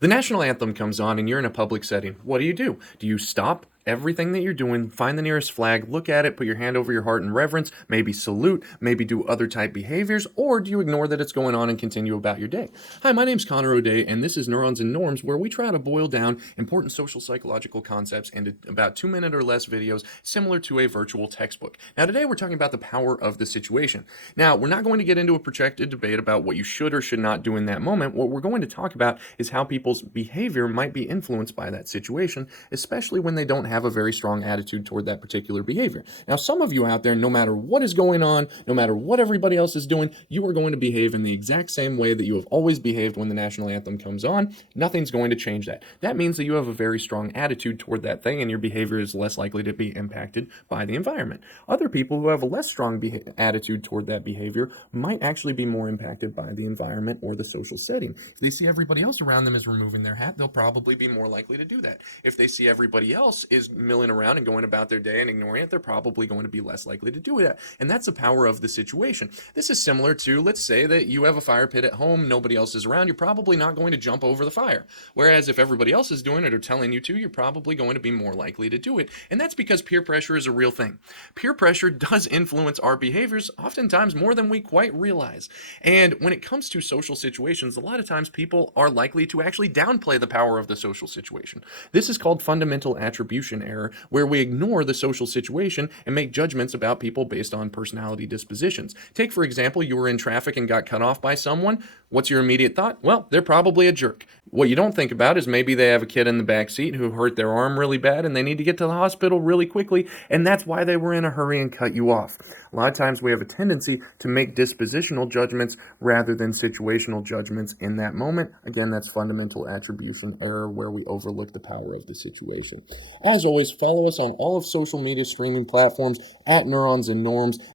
The national anthem comes on and you're in a public setting. What do? Do you stop everything that you're doing, find the nearest flag, look at it, put your hand over your heart in reverence, maybe salute, maybe do other type behaviors, or do you ignore that it's going on and continue about your day? Hi, my name's Connor O'Day, and this is Neurons and Norms, where we try to boil down important social psychological concepts into about 2 minute or less videos similar to a virtual textbook. Now, today we're talking about the power of the situation. Now, we're not going to get into a protracted debate about what you should or should not do in that moment. What we're going to talk about is how people's behavior might be influenced by that situation, especially when they don't have a very strong attitude toward that particular behavior. Now, some of you out there, no matter what is going on, no matter what everybody else is doing, you are going to behave in the exact same way that you have always behaved when the national anthem comes on. Nothing's going to change that. That means that you have a very strong attitude toward that thing, and your behavior is less likely to be impacted by the environment. Other people who have a less strong attitude toward that behavior might actually be more impacted by the environment or the social setting. If they see everybody else around them is removing their hat, they'll probably be more likely to do that. If they see everybody else is milling around and going about their day and ignoring it, they're probably going to be less likely to do that. And that's the power of the situation. This is similar to, let's say that you have a fire pit at home, nobody else is around, you're probably not going to jump over the fire. Whereas if everybody else is doing it or telling you to, you're probably going to be more likely to do it. And that's because peer pressure is a real thing. Peer pressure does influence our behaviors, oftentimes more than we quite realize. And when it comes to social situations, a lot of times people are likely to actually downplay the power of the social situation. This is called fundamental attribution error, where we ignore the social situation and make judgments about people based on personality dispositions. Take, for example, you were in traffic and got cut off by someone. What's your immediate thought? Well, they're probably a jerk. What you don't think about is maybe they have a kid in the back seat who hurt their arm really bad and they need to get to the hospital really quickly, and that's why they were in a hurry and cut you off. A lot of times we have a tendency to make dispositional judgments rather than situational judgments in that moment. Again, that's fundamental attribution error, where we overlook the power of the situation. As always, follow us on all of social media streaming platforms at Neurons and Norms.